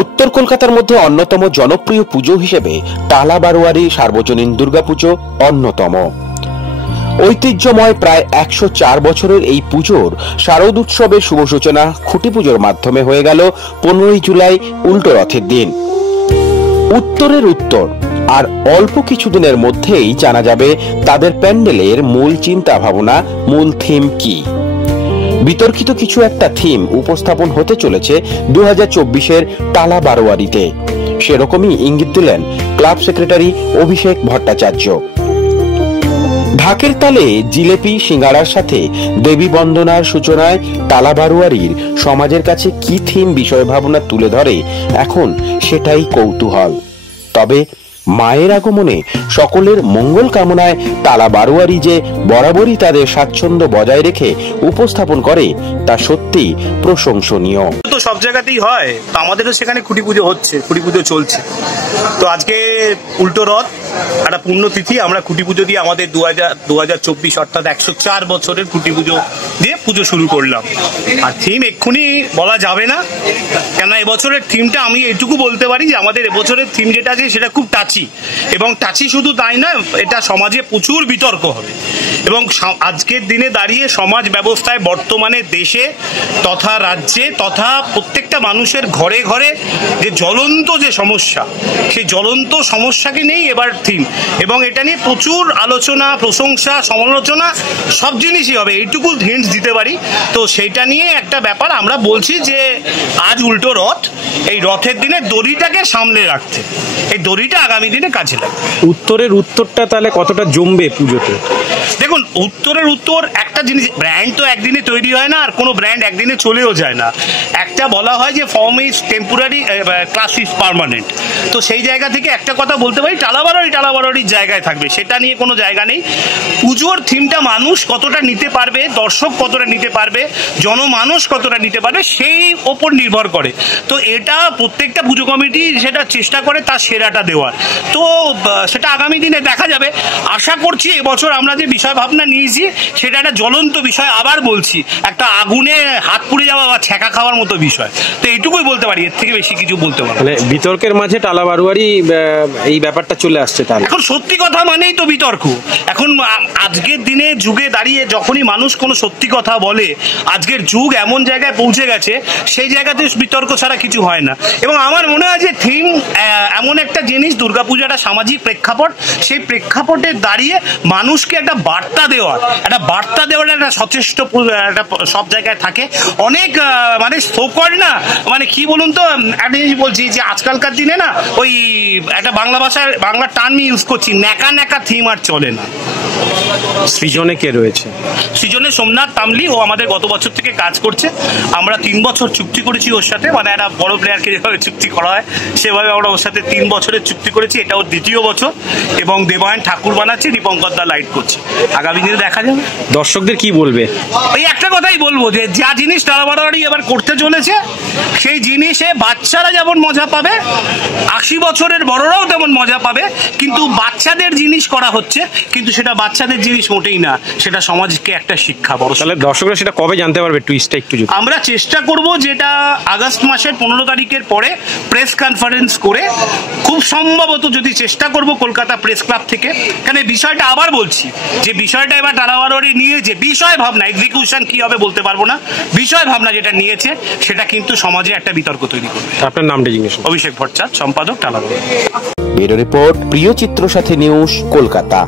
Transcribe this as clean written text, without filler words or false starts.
উত্তর কলকাতার মধ্যে অন্যতম জনপ্রিয় পুজো হিসেবে টালা বারোয়ারি সার্বজনীন দুর্গাপুজো অন্যতম। ঐতিহ্যময় প্রায় 104 বছরের এই পুজোর শারদ উৎসবের শুভ সূচনা খুঁটি পুজোর মাধ্যমে হয়ে গেল 15 জুলাই উল্টো রথের দিন। উত্তরের উত্তর আর অল্প কিছুদিনের মধ্যেই জানা যাবে তাদের প্যান্ডেলের মূল চিন্তা ভাবনা, মূল থিম কি। বিতর্কিত কিছু একটা থিম উপস্থাপন হতে চলেছে 2024-এর টালা বারোয়ারিতে, সেরকমই ইঙ্গিত দিলেন ক্লাব সেক্রেটারি অভিষেক ভট্টাচার্য। ঢাকের তালে জিলেপি সিঙ্গারার সাথে দেবী বন্দনার সূচনায় টালা বারোয়ারির সমাজের কাছে কি থিম বিষয় ভাবনা তুলে ধরে এখন সেটাই কৌতূহল। তবে মায়ের আগমনে সকলের মঙ্গল কামনায় টালা বারোয়ারি যে বরাবরই তাদের স্বাচ্ছন্দ্য বজায় রেখে উপস্থাপন করে তা সত্যি প্রশংসনীয়। তো সব জায়গাতেই হয়, তো আমাদেরও সেখানে খুঁটি পুজো হচ্ছে, খুঁটি পুজো চলছে। তো আজকে উল্টো রথ একটা পুণ্যতিথি, আমরা খুঁটি পুজো দিয়ে আমাদের 2024 অর্থাৎ 104 বছরের খুঁটি পুজো দিয়ে পুজো শুরু করলাম। আর থিম এক্ষুনি বলা যাবে না, কেননা এবছরের থিমটা আমি এইটুকু বলতে পারি যে আমাদের এবছরের থিম যেটা আছে সেটা খুব টাচি, এবং টাচি শুধু তাই না, এটা সমাজে প্রচুর বিতর্ক হবে। এবং আজকের দিনে দাঁড়িয়ে সমাজ ব্যবস্থায় বর্তমানে দেশে তথা রাজ্যে তথা প্রত্যেকটা মানুষের ঘরে ঘরে যে জ্বলন্ত যে সমস্যা, সেই জ্বলন্ত সমস্যাকে নিয়েই এবার থিম, এবং এটা নিয়ে প্রচুর আলোচনা, প্রশংসা, সমালোচনা সব জিনিসই হবে, এইটুকু হিন্টস দিতে পারি। তো সেইটা নিয়ে একটা ব্যাপার আমরা বলছি যে আজ উল্টো রথ, এই রথের দিনে দড়িটাকে সামলে রাখতে, এই দড়িটা আগামী দিনে কাজে লাগবে। উত্তরের উত্তরটা তাহলে কতটা জমবে পুজোতে? দেখুন, উত্তরের উত্তর একটা জিনিস, ব্র্যান্ড তো একদিনে তৈরি হয় না, আর কোনো ব্র্যান্ড একদিনে চলেও যায় না। একটা বলা হয় যে form is temporary, class is permanent. তো সেই জায়গা থেকে একটা কথা বলতে পারি, টালা বারোয়ারির জায়গায় থাকবে, সেটা নিয়ে কোনো জায়গা নেই। পুজোর থিমটা মানুষ কতটা নিতে পারবে, দর্শক কতটা নিতে পারবে, জনমানুষ কতটা নিতে পারবে, সেই ওপর নির্ভর করে। তো এটা প্রত্যেকটা পুজো কমিটি সেটা চেষ্টা করে তার সেরাটা দেওয়ার। তো সেটা আগামী দিনে দেখা যাবে। আশা করছি এবছর আমরা যে বিষয় ভাবনা নিয়েছি সেটা একটা জ্বলন্ত বিষয়, আবার বলছি, একটা আগুনে হাত পুড়ে যাওয়া বা ছ্যাঁকা খাওয়ার মতো বিষয়। তো এইটুকুই বলতে পারি, এর থেকে বেশি কিছু বলতে পারি। মানে বিতর্কের মাঝে টালা বারোয়ারি এই ব্যাপারটা চলে আসছে। তাহলে এখন সত্যি কথা মানেই তো বিতর্ক। এখন আজকের দিনে যুগে দাঁড়িয়ে যখনই মানুষ কোনো সত্যি কথা বলে, আজকের যুগ এমন জায়গায় পৌঁছে গেছে, সেই জায়গাতে বিতর্ক ছাড়া কিছু হয় না। এবং আমার মনে হয় যে থিম এমন একটা জিনিস, দুর্গাপূজা একটা সামাজিক প্রেক্ষাপট, সেই প্রেক্ষাপটে দাঁড়িয়ে মানুষকে একটা বার্তা দেওয়ার একটা সচেষ্ট একটা সব জায়গায় থাকে। অনেক মানে শোকর না, মানে কি বলুন তো, একটা জিনিস বলছি যে আজকালকার দিনে না ওই একটা বাংলা টার্ম ইউজ করছি, ন্যাকা থিম আর চলে না। সৃজনে কে রয়েছে? সৃজনে সোমনাথ তামলি, ও আমাদের গত বছর থেকে কাজ করছে। আমরা 3 বছর চুক্তি করেছি ওর সাথে, মানে একটা বড় প্লেয়ারকে যেভাবে চুক্তি করা হয় সেভাবে আমরা ওর সাথে 3 বছরের চুক্তি করেছি। এটা ওর 2য় বছর, এবং দেবায়ন ঠাকুর বানাচ্ছে, দীপঙ্কর দা লাইট করছে। আগামী দিনে দেখা যাবে। দর্শকদের কি বলবে? ওই একটা কথাই বলবো যে যা জিনিস টালা বারোয়ারি এবার করতে চলেছে, সেই জিনিসে বাচ্চারা যেমন মজা পাবে, 80 বছরের বড়রাও তেমন মজা পাবে। কিন্তু বাচ্চাদের জিনিস করা হচ্ছে, কিন্তু সেটা বাচ্চাদের জিনিস মোটেই না, সেটা সমাজকে একটা শিক্ষা। বড় তাহলে দর্শকরা সেটা কবে জানতে পারবে? টুইস্টটা একটু যদি আমরা চেষ্টা করব, যেটা আগস্ট মাসের 15 তারিখের পরে প্রেস কনফারেন্স করে, খুব সম্ভবত যদি চেষ্টা করব কলকাতা প্রেস ক্লাব থেকে। কারণ এই বিষয়টা আবার বলছি যে বিষয়টা এবার টালা বারোয়ারি নিয়ে যে বিষয় ভাবনা, এক্সিকিউশন কি হবে বলতে পারবো না, বিষয় ভাবনা যেটা নিয়েছে সেটা কিন্তু সমাজে একটা বিতর্ক তৈরি করবে। আপনার নামটা জিজ্ঞেস? অভিষেক ভট্টাচার্য, সম্পাদক, টালা বারোয়ারি। ব্যুরো রিপোর্ট, প্রিয় চিত্র সাথী নিউজ, কলকাতা।